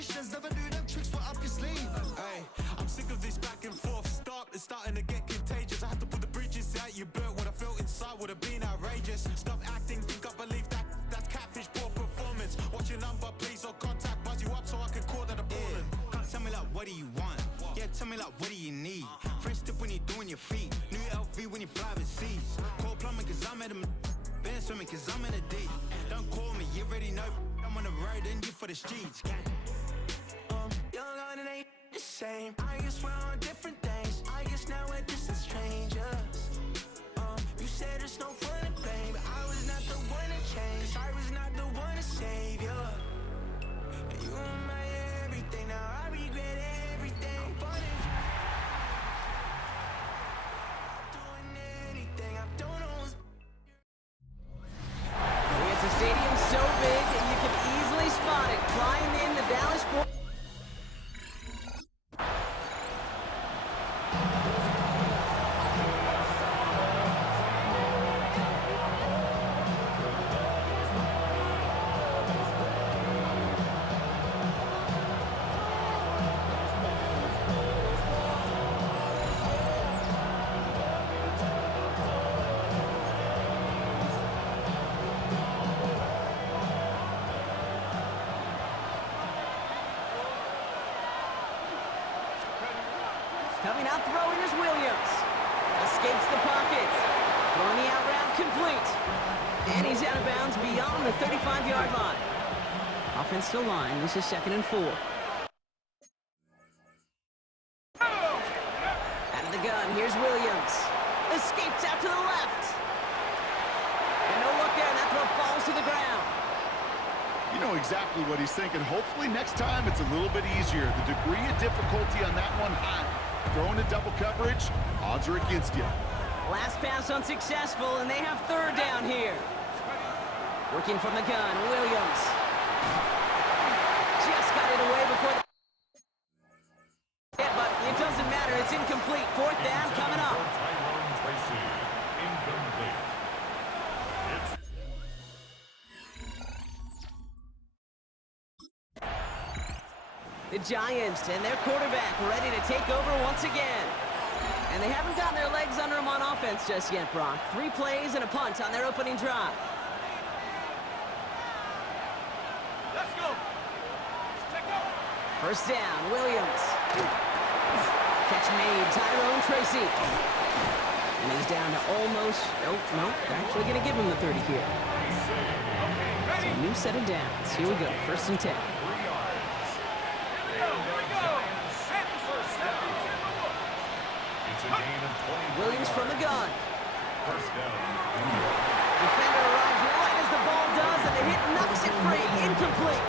magicians never knew them tricks were up your sleeve. Hey, I'm sick of this back and forth. It's starting to get contagious. I had to put the bridges out you built. What I felt inside would have been outrageous. Stop acting, think I believe that's catfish, poor performance. Watch your number, please, or contact, buzz you up so I can call that a ballin'. Can't tell me like, what do you want? Yeah, tell me like, what do you need? Fresh tip when you're doing your feet. New LV when you fly overseas. Call plumbing cause I'm at a been swimming cause I'm in a deep. Don't call me, you already know. I'm on the road and you for the streets. Young on it ain't the same. I guess we're on different things. I guess now we're distant strangers. You said there's no fun to blame, but I was not the one to change. I was not the one to save you. And you were my everything. Now I regret everything. I'm funny. Doing anything I don't know. It's a stadium so big that you can easily spot it flying in the Dallas Fort. Coming out throwing is Williams. Escapes the pocket. Throwing the out route complete. And he's out of bounds beyond the 35-yard line. Offensive line, this is 2nd and 4. Out of the gun, here's Williams. Escapes out to the left. And no look there, that throw falls to the ground. You know exactly what he's thinking. Hopefully next time it's a little bit easier. The degree of difficulty on that one high. Throwing to double coverage, odds are against you. Last pass unsuccessful, and they have 3rd down here. Working from the gun, Williams. Just got it away before the... Yeah, but it doesn't matter. It's incomplete. 4th down coming up. The Giants and their quarterback ready to take over once again. And they haven't gotten their legs under them on offense just yet, Brock. 3 plays and a punt on their opening drive. Let's go. First down, Williams. Catch made, Tyrone Tracy. And he's down to almost, nope, actually going to give him the 30 here. So a new set of downs. Here we go, 1st and 10. Williams from the gun. Defender arrives right as the ball does, and the hit knocks it free. Incomplete.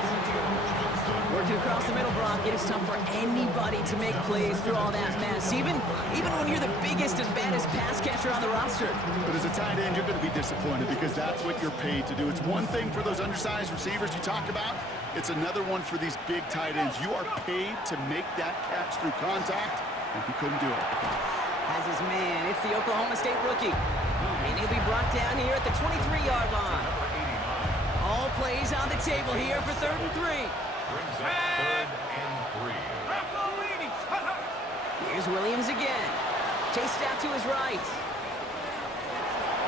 Working across the middle, Brock. It is tough for anybody to make plays through all that mess, even when you're the biggest and baddest pass catcher on the roster. But as a tight end, you're going to be disappointed because that's what you're paid to do. It's one thing for those undersized receivers you talk about. It's another one for these big tight ends. You are paid to make that catch through contact, and he couldn't do it. Has his man. It's the Oklahoma State rookie. And he'll be brought down here at the 23-yard line. All plays on the table here for 3rd and 3. Brings up 3rd and 3. Here's Williams again. Chased out to his right.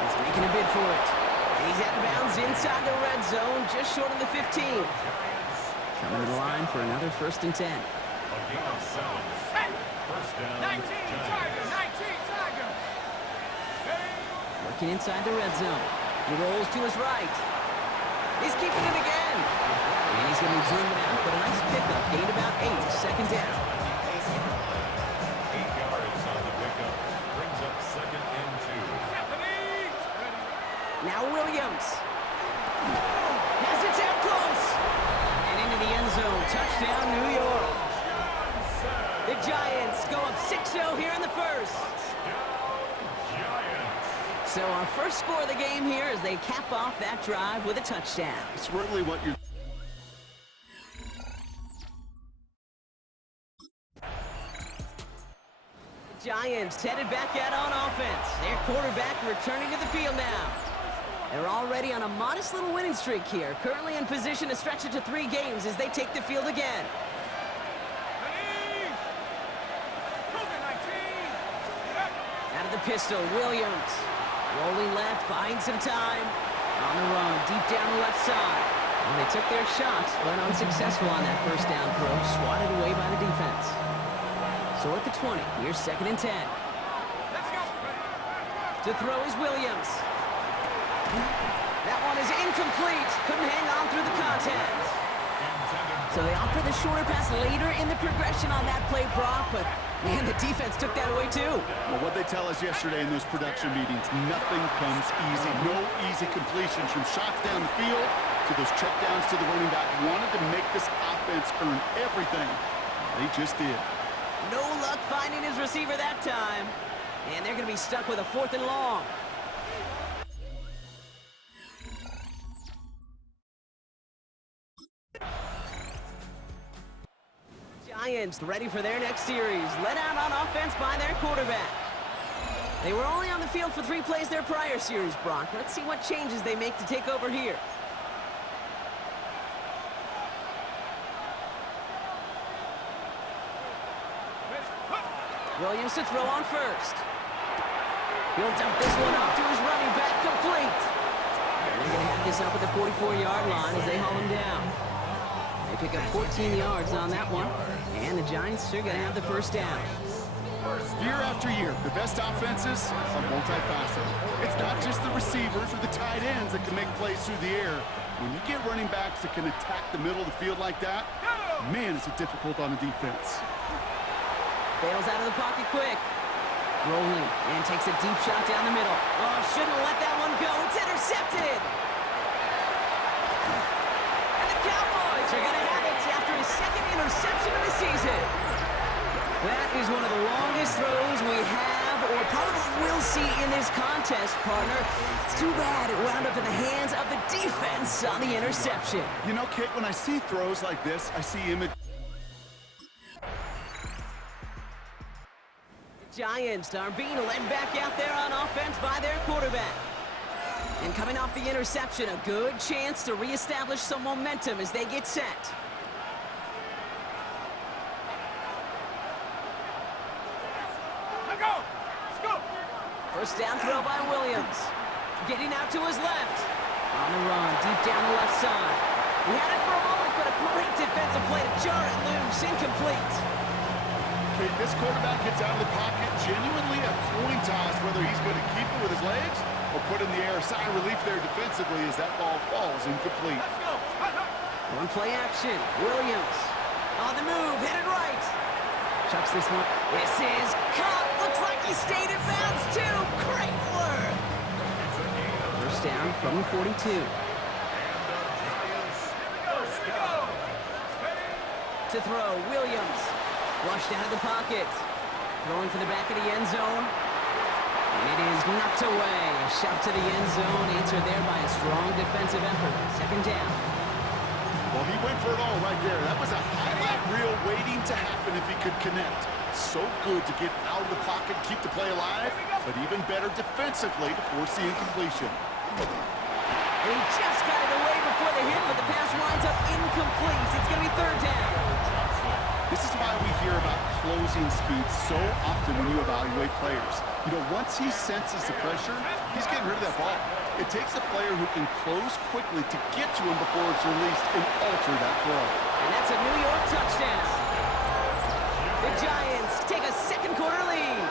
He's making a bid for it. And he's out of bounds inside the red zone, just short of the 15. Coming to the line for another 1st and 10. A gain of 7. First down. 19, Tiger. 19, Tiger. Working inside the red zone. He rolls to his right. He's keeping it again. And he's going to be zooming out, but a nice pickup. Gained about 8. 2nd down. 8 yards on the pickup. Brings up 2nd and 2. Now Williams. Has it down close. And into the end zone. Touchdown, New York. The Giants go up 6-0 here in the first. So our first score of the game here as they cap off that drive with a touchdown. It's really what you're... The Giants headed back out on offense. Their quarterback returning to the field now. They're already on a modest little winning streak here, currently in position to stretch it to 3 games as they take the field again. Out of the pistol, Williams. Rolling left, buying some time. On the run, deep down the left side. And they took their shots, but unsuccessful on that first down throw, swatted away by the defense. So at the 20, here's 2nd and 10. To throw is Williams. That one is incomplete. Couldn't hang on through the contact. So they opt for the shorter pass later in the progression on that play, Brock, but man, the defense took that away too. Well, what they tell us yesterday in those production meetings, nothing comes easy. No easy completions from shots down the field to those checkdowns to the running back. Wanted to make this offense earn everything. They just did. No luck finding his receiver that time. And they're going to be stuck with a 4th and long. Giants ready for their next series. Led out on offense by their quarterback. They were only on the field for 3 plays their prior series, Brock. Let's see what changes they make to take over here. Williams to throw on first. He'll dump this one off to his running back, complete. And they're going to have this up at the 44-yard line as they haul him down. They pick up 14 yards on that one, and the Giants are going to have the first down. Year after year, the best offenses are multifaceted. It's not just the receivers or the tight ends that can make plays through the air. When you get running backs that can attack the middle of the field like that, man, is it difficult on the defense. Bails out of the pocket quick. Rolling, and takes a deep shot down the middle. Oh, shouldn't have let that one go. It's intercepted. And the Cowboys are going to have it after his 2nd interception of the season. That is one of the longest throws we have or probably will see in this contest, partner. It's too bad it wound up in the hands of the defense on the interception. You know, Kit, when I see throws like this, I see image. Giants are being led back out there on offense by their quarterback. And coming off the interception, a good chance to reestablish some momentum as they get set. First down throw by Williams. Getting out to his left. On the run, deep down the left side. He had it for a moment, but a great defensive play to jar it loose. Incomplete. Okay, this quarterback gets out of the pocket, genuinely a coin toss whether he's going to keep it with his legs or put in the air. Sigh of relief there defensively as that ball falls incomplete. One play action. Williams on the move, headed right. Chucks this one. This is caught. Looks like he stayed in bounds too. Great work. First down from the 42. To throw, Williams. Flushed out of the pocket. Throwing for the back of the end zone. And it is knocked away. A shot to the end zone. Answered there by a strong defensive effort. 2nd down. Well, he went for it all right there. That was a highlight reel waiting to happen if he could connect. So good to get out of the pocket, keep the play alive, but even better defensively to force the incompletion. And he just got it away before the hit, but the pass winds up incomplete. It's going to be 3rd down. This is why we hear about closing speed so often when you evaluate players. You know, once he senses the pressure, he's getting rid of that ball. It takes a player who can close quickly to get to him before it's released and alter that throw. And that's a New York touchdown. The Giants take a 2nd quarter lead.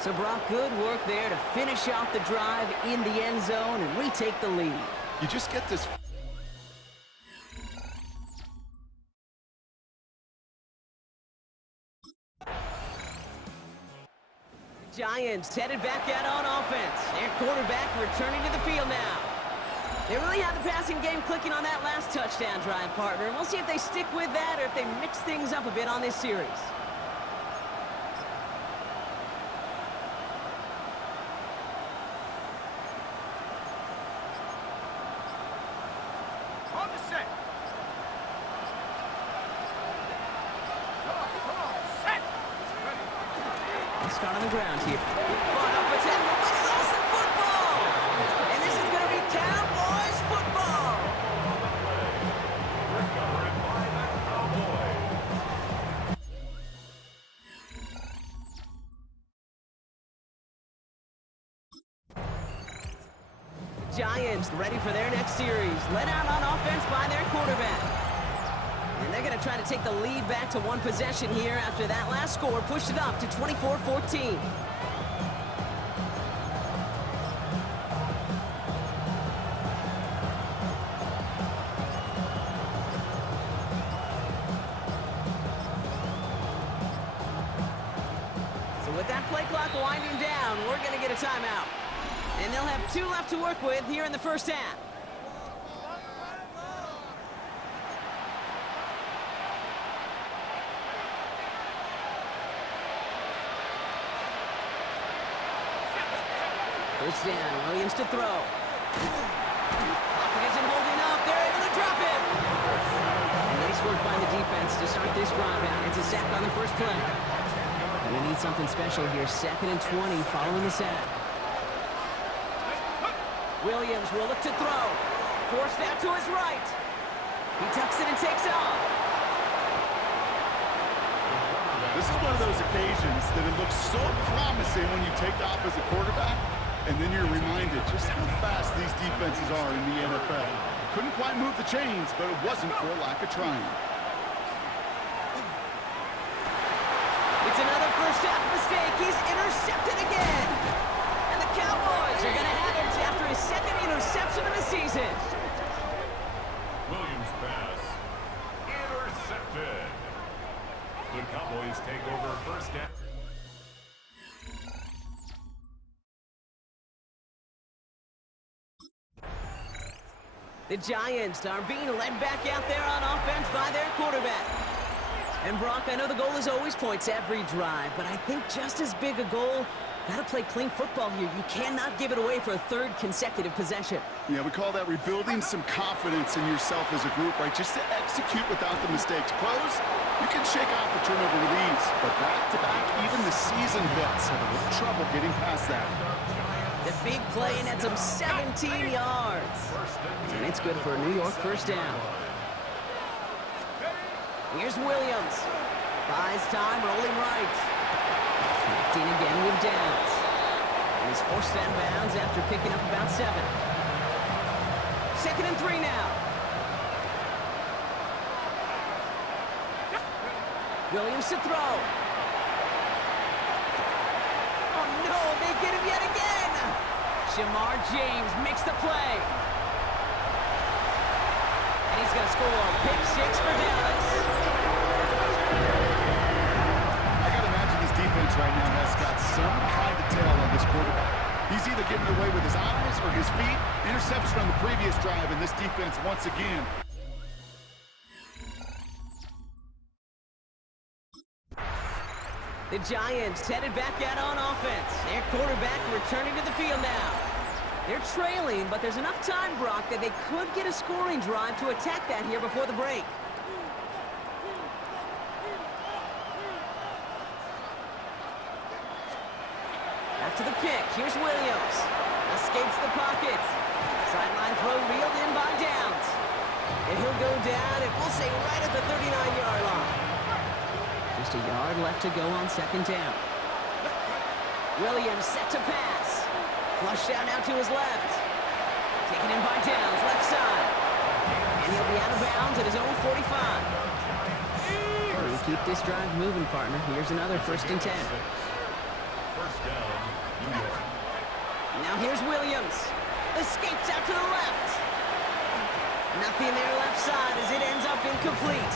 So Brock, good work there to finish off the drive in the end zone and retake the lead. You just get this. Giants headed back out on offense. Their quarterback returning to the field now. They really had the passing game clicking on that last touchdown drive, partner. And we'll see if they stick with that or if they mix things up a bit on this series. On the set. Come on, set. Let's start on the ground here. Fought off a tackle, but he lost the football. Giants ready for their next series. Led out on offense by their quarterback. And they're going to try to take the lead back to one possession here after that last score pushed it up to 24-14. With that play clock winding down, we're going to get a timeout. And they'll have 2 left to work with here in the first half. First down, Williams to throw. Pocket isn't holding up. They're able to drop it. And nice work by the defense to start this drive out. It's a sack on the first play. Gonna need something special here. 2nd and 20 following the sack. Williams will look to throw. Forced out to his right. He tucks it and takes off. This is one of those occasions that it looks so promising when you take off as a quarterback, and then you're reminded just how fast these defenses are in the NFL. Couldn't quite move the chains, but it wasn't for lack of trying. It's another first half mistake. He's intercepted again. And the Cowboys are going to have it after his 2nd interception of the season. Williams pass. Intercepted. The Cowboys take over first down. The Giants are being led back out there on offense by their quarterback. And Brock, I know the goal is always points every drive, but I think just as big a goal, gotta play clean football here. You cannot give it away for a 3rd consecutive possession. Yeah, we call that rebuilding some confidence in yourself as a group, right? Just to execute without the mistakes. Pros, you can shake off the turnover with ease, but back-to-back, even the seasoned vets have a little trouble getting past that. The big play nets him 17 yards. And it's good for a New York first down. Here's Williams. Buys time, rolling right. Connecting again with Downs. And he's forced out of bounds after picking up about 7. 2nd and 3 now. Williams to throw. Oh no, they get him yet again. Shamar James makes the play. And he's going to score. Pick 6 for Dallas. I got to imagine this defense right now has got some kind of tail on this quarterback. He's either getting away with his eyes or his feet. Interception on the previous drive, and this defense once again. The Giants headed back out on offense. Their quarterback returning to the field now. They're trailing, but there's enough time, Brock, that they could get a scoring drive to attack that here before the break. After the pick, here's Williams. Escapes the pocket. Sideline throw reeled in by Downs. And he'll go down, and we'll say right at the 39-yard line. Just a yard left to go on 2nd down. Williams set to pass. Flushed out now to his left. Taken in by Downs, left side. And he'll be out of bounds at his own 45. We keep this drive moving, partner. Here's another 1st and 10. First down, New York. Now here's Williams. Escapes out to the left. Nothing there left side as it ends up incomplete.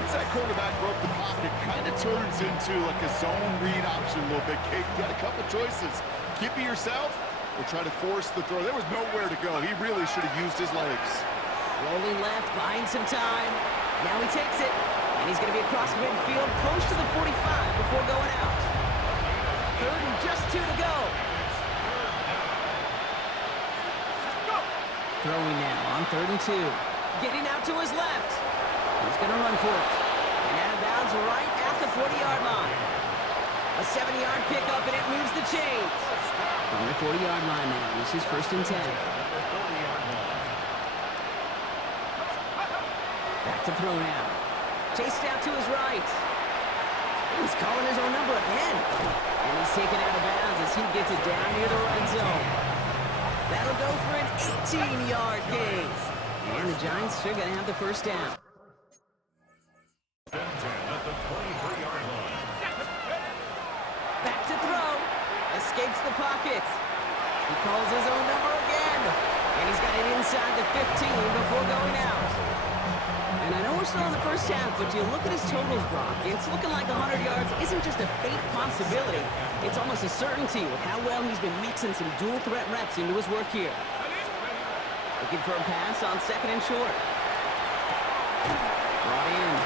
Once that quarterback broke the pocket, kind of turns into like a zone read option a little bit. Kate, you got a couple choices. Keep it yourself or try to force the throw. There was nowhere to go. He really should have used his legs. Rolling left, buying some time. Now he takes it. And he's going to be across midfield, close to the 45 before going out. 3rd and just 2 to go. Throwing now on 3rd and 2. Getting out to his left. He's going to run for it. And out of bounds right at the 40-yard line. A 70-yard pickup, and it moves the chains. On the 40-yard line now. This is 1st and 10. Back to throw now. Chased out to his right. He's calling his own number again. And he's taken out of bounds as he gets it down near the red zone. That'll go for an 18-yard gain. And the Giants are going to have the first down. At the 23-yard line. Back to throw. Escapes the pocket. He calls his own number again. And he's got it inside the 15 before going out. And I know we're still in the first half, but you look at his totals, Brock. It's looking like 100 yards isn't just a faint possibility. It's almost a certainty with how well he's been mixing some dual threat reps into his work here. Looking for a pass on second and short. Brought in.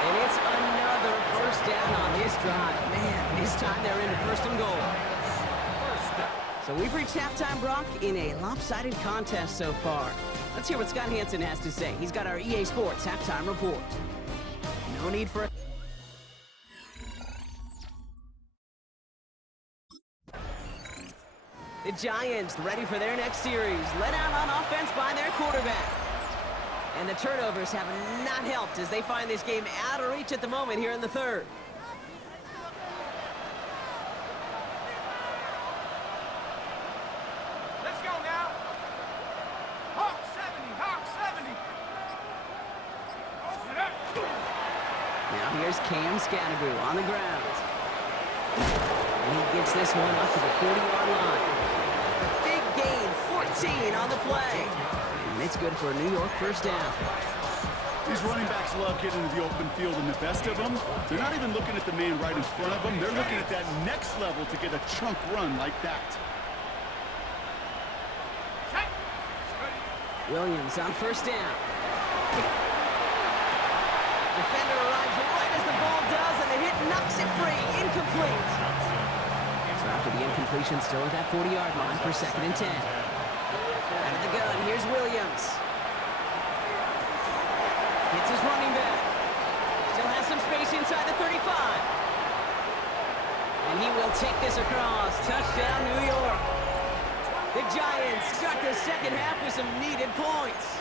And it's another first down on this drive. Man, this time they're into first and goal. So we've reached halftime, Brock, in a lopsided contest so far. Let's hear what Scott Hansen has to say. He's got our EA Sports halftime report. No need for a... The Giants ready for their next series. Led out on offense by their quarterback. And the turnovers have not helped as they find this game out of reach at the moment here in the third. Let's go now. Hawk 70, Hawk 70. Now here's Cam Scatterbroo on the ground. And he gets this one up to the 40-yard line. Big gain, 14 on the play. And it's good for a New York first down. These running backs love getting into the open field, and the best of them, they're not even looking at the man right in front of them. They're looking at that next level to get a chunk run like that. Williams on first down. Defender arrives right as the ball does, and the hit knocks it free. Incomplete. So after the incompletion, still at that 40-yard line for second and 10. Out of the gun, here's Williams. Hits his running back. Still has some space inside the 35. And he will take this across. Touchdown, New York. The Giants start the second half with some needed points.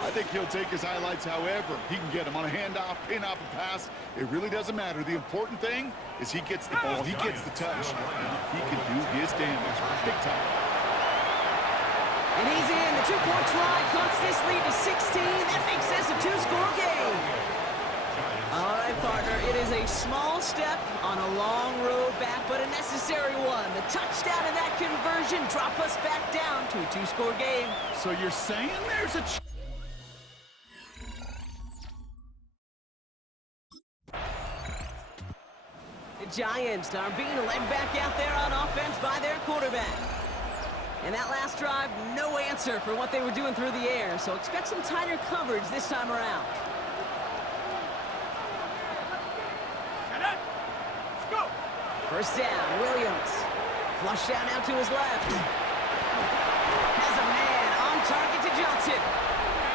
I think he'll take his highlights however he can get them on a handoff, pin off a pass. It really doesn't matter. The important thing is he gets the ball, he gets the touch. He can do his damage big time. And he's in. The two-point try cuts this lead to 16. That makes this a two-score game. All right, partner. It is a small step on a long road back, but a necessary one. The touchdown and that conversion drop us back down to a two-score game. So you're saying there's a The Giants are being led back out there on offense by their quarterback. And that last drive, no answer for what they were doing through the air, so expect some tighter coverage this time around. Let's go. First down, Williams. Flush down out to his left. Has a man on target to Johnson.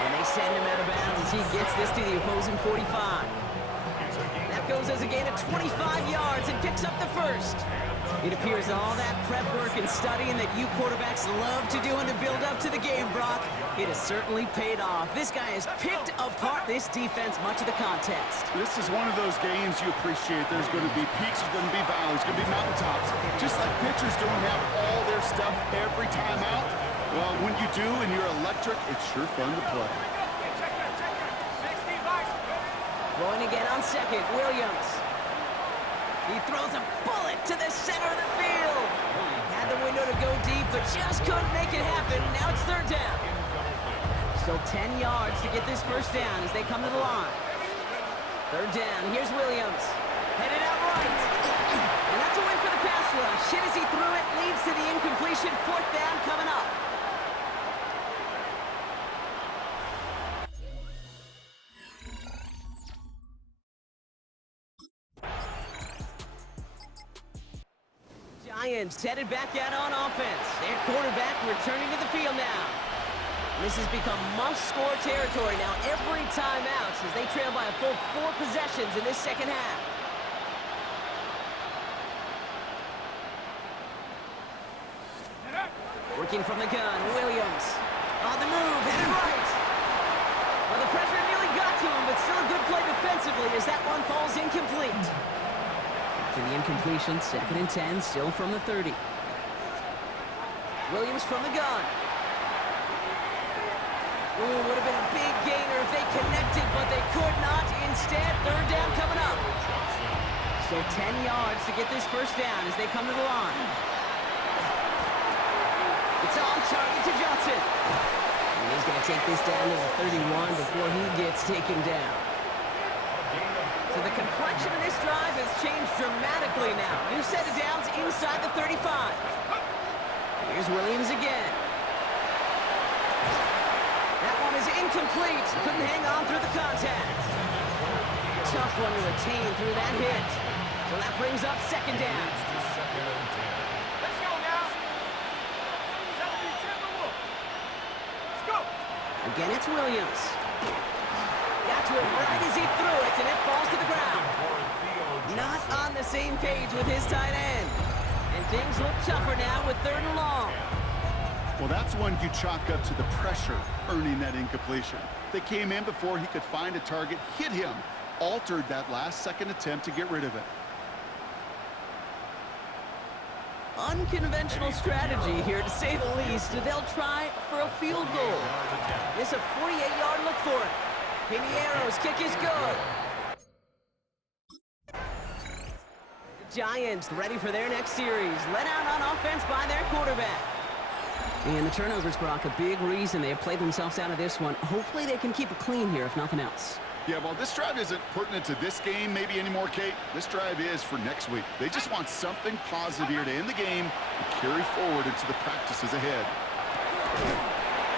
And they send him out of bounds as he gets this to the opposing 45. That goes as a gain of 25 yards and picks up the first. It appears all that prep work and studying that you quarterbacks love to do in the build-up to the game, Brock, it has certainly paid off. This guy has picked apart this defense much of the contest. This is one of those games you appreciate. There's going to be peaks, there's going to be valleys, going to be mountaintops. Just like pitchers don't have all their stuff every time out. Well, when you do and you're electric, it's sure fun to play. Throwing again on second, Williams. He throws a bullet to the center of the field. Had the window to go deep, but just couldn't make it happen. Now it's third down. Still 10 yards to get this first down as they come to the line. Third down, here's Williams. Headed out right. And that's a win for the pass rush. Hit as he threw it, leads to the incompletion. Fourth down coming up. Giants headed back out on offense. Their quarterback returning to the field now. This has become must-score territory now every time out as they trail by a full 4 possessions in this second half. Working from the gun, Williams. On the move, headed right. Well, the pressure nearly got to him, but still a good play defensively as that one falls incomplete. To the incompletion, second and 10, still from the 30. Williams from the gun. Ooh, would have been a big gainer if they connected, but they could not. Instead, third down coming up. So 10 yards to get this first down as they come to the line. It's on target to Johnson. And he's going to take this down to the 31 before he gets taken down. So the complexion of this drive has changed dramatically now. New set of downs inside the 35. Here's Williams again. That one is incomplete. Couldn't hang on through the contact. Tough one to retain through that hit. So that brings up second down. Let's go now. 70 Timberwolves. Let's go. Again, it's Williams. Got to it right as he threw it, and it falls to the ground. Not on the same page with his tight end. And things look tougher now with third and long. Well, that's one you chalk up to the pressure earning that incompletion. They came in before he could find a target, hit him, altered that last-second attempt to get rid of it. Unconventional strategy here, to say the least. They'll try for a field goal. It's a 48-yard look for it. Pinheiro's kick is good. The Giants ready for their next series. Let out on offense by their quarterback. And the turnovers, Brock, a big reason they have played themselves out of this one. Hopefully they can keep it clean here, if nothing else. Yeah, well, this drive isn't pertinent to this game maybe anymore, Kate. This drive is for next week. They just want something positive here to end the game and carry forward into the practices ahead.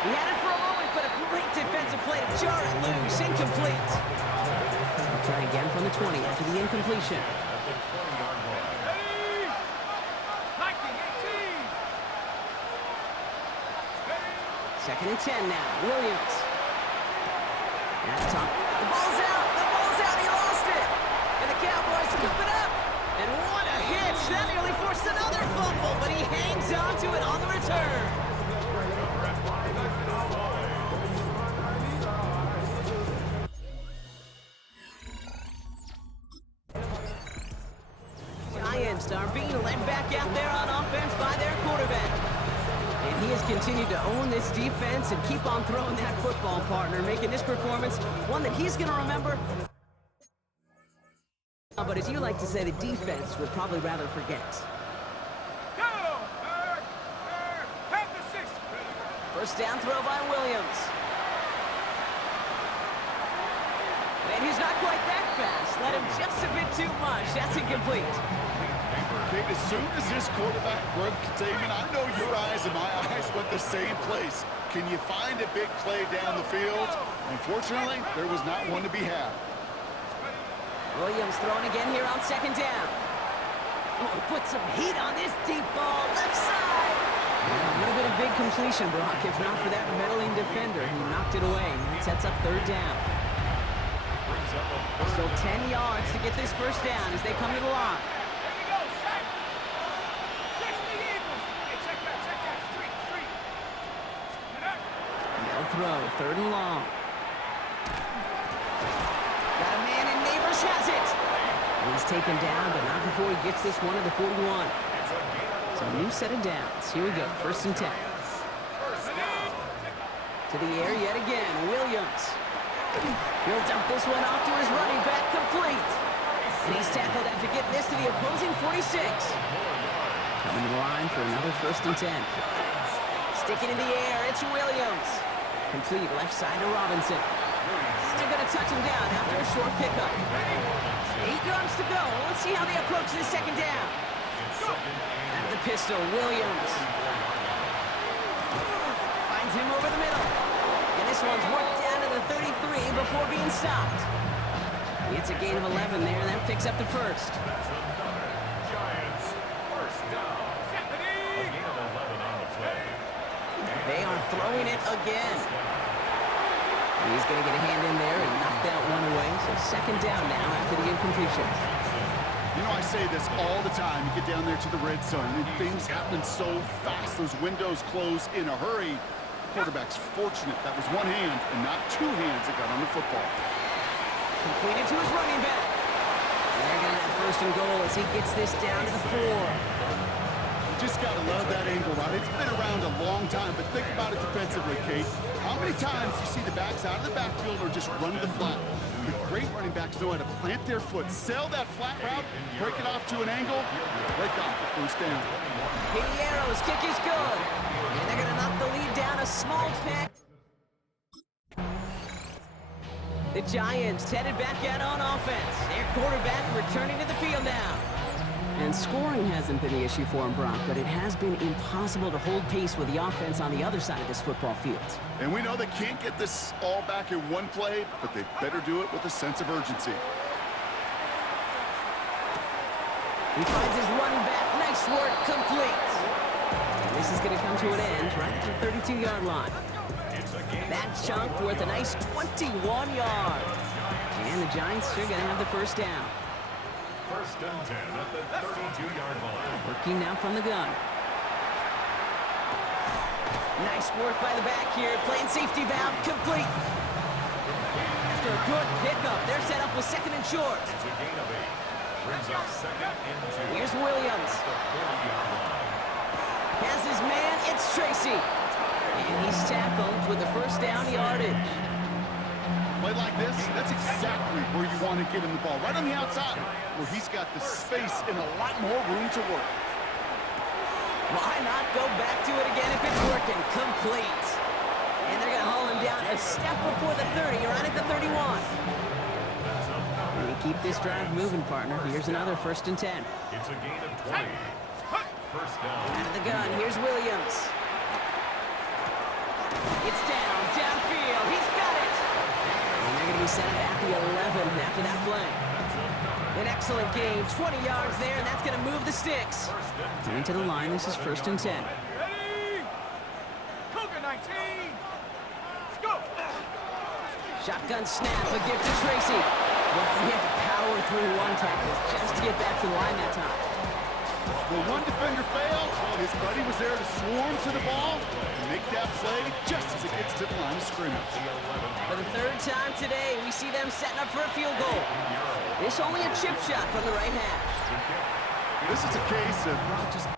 He had it for a moment, but a great defensive play to jar it loose. Incomplete. They'll try again from the 20 after the incompletion. Ready. 19-18. Ready. Second and 10 now. Williams. That's top. The ball's out. The ball's out. He lost it. And the Cowboys scoop it up. And what a hit. That nearly forced another fumble, but he hangs on to it on the return. Giants are being led back out there on offense by their quarterback. And he has continued to own this defense and keep on throwing that football, partner, making this performance one that he's going to remember. But as you like to say, the defense would probably rather forget. Go. Have the 6. First down throw by Williams. And he's not quite that fast. Let him just a bit too much. That's incomplete. Kate, as soon as this quarterback broke containment, I know your eyes and my eyes went the same place. Can you find a big play down the field? Unfortunately, there was not one to be had. Williams throwing again here on second down. Oh, put some heat on this deep ball, left side. Well, would have been a big completion, Brock, if not for that meddling defender who knocked it away. That sets up third down. So 10 yards to get this first down as they come to the line. There we go. Set. 6 for the Eagles. Hey, check that. Street. They'll throw, third and long. Got a man and Neighbors has it. And he's taken down, but not before he gets this one to the 41. So a new set of downs. Here we go, first and 10. To the air yet again, Williams. He'll dump this one off to his running back, complete. And he's tackled after getting this to the opposing 46. Coming to the line for another first and 10. Sticking in the air, it's Williams. Complete left side to Robinson. And they're going to touch him down after a short pickup. 8 yards to go. Let's see how they approach this second down. Out of the pistol, Williams. Finds him over the middle. And this one's worked down to the 33 before being stopped. It's a gain of 11 there, and that picks up the first. Giants, first down. A gain of 11 on the play. They are throwing it again. He's going to get a hand in there and knock that one away. So second down now after the incompletion. You know, I say this all the time. You get down there to the red zone, and things happen so fast. Those windows close in a hurry. The quarterback's fortunate that was one hand and not two hands that got on the football. Completed to his running back. And they're going to have first and goal as he gets this down to the 4. You just got to love that angle route. It's been around a long time, but think about it defensively, Kate. How many times you see the backs out of the backfield or just run to the flat? The great running backs know how to plant their foot, sail that flat route, break it off to an angle, break off the first down. Pinheiro's kick is good. And they're going to knock the lead down a small peck. The Giants headed back out on offense. Their quarterback returning to the field now. And scoring hasn't been the issue for him, Brock, but it has been impossible to hold pace with the offense on the other side of this football field. And we know they can't get this all back in one play, but they better do it with a sense of urgency. He finds his running back. Nice work, complete. And this is going to come to an end right at the 32-yard line. That chunk worth a nice 21 yards. And the Giants are going to have the first down. First and 10 at the 32-yard line. Working now from the gun. Nice work by the back here. Playing safety valve, complete. After a good pickup, they're set up with second and short. It's a gain of 8. Brings up second and 2. Here's Williams. Has his man, it's Tracy. And he's tackled with the first down yardage. Play like this, that's exactly where you want to get him the ball. Right on the outside, where he's got the space and a lot more room to work. Why not go back to it again if it's working? Complete. And they're going to haul him down a step before the 30, right at the 31. And we keep this drive moving, partner. Here's another first and 10. It's a gain of 20. First down. Out of the gun, here's Williams. It's downfield. He's got it. And they're going to be set up at the 11 after that play. An excellent game, 20 yards there, and that's going to move the sticks. Coming to the line, this is first and 10. Ready? Cougar 19. Let's go. Shotgun snap, a gift to Tracy. Well, he had to power through one tackle just to get back to the line that time. When one defender failed, well, his buddy was there to swarm to the ball and make that play just as it gets to the line of scrimmage. For the third time today, we see them setting up for a field goal. This only a chip shot from the right hash. This is a case of not just...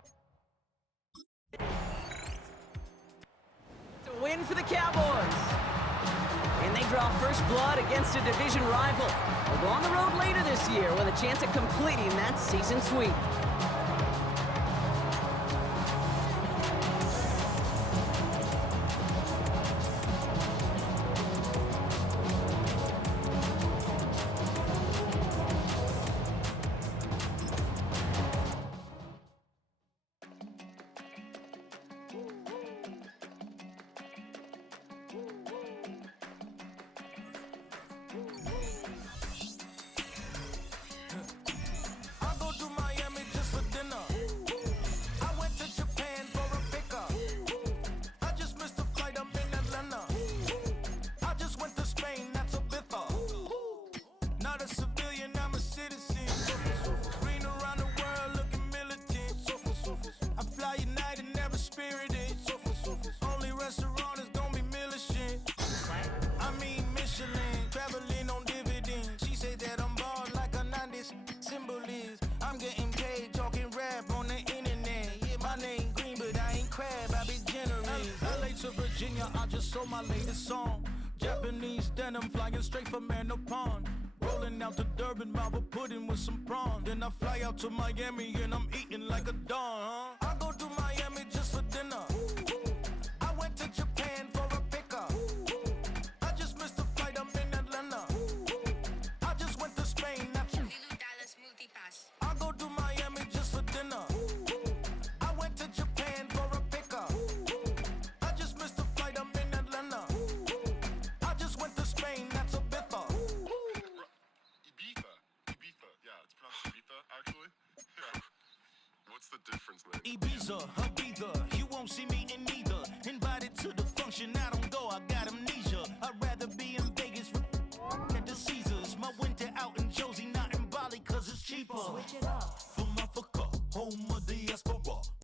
To win for the Cowboys. And they draw first blood against a division rival. They'll go on the road later this year with a chance at completing that season sweep. I just sold my latest song. Japanese denim flying straight from Manopon. Rolling out to Durban, Marvel pudding with some prawn. Then I fly out to Miami and I'm eating like a don. I go to Miami just for dinner. I went to Japan for a pickup. I just missed the flight, I'm in Atlanta. I just went to Spain, not you. I go to Miami just for dinner. I went to Japan for a pickup. I just missed the flight, I'm in Atlanta. I just went to Spain, that's a Ibiza. Ibiza. Yeah, it's pronounced Ibiza, actually. Yeah. What's the difference, man? Ibiza, you won't see me in neither. Invited to the function, I don't go, I got amnesia. I'd rather be in Vegas at the Caesars. My winter out in Josie, not in Bali, cause it's cheaper. Switch it up.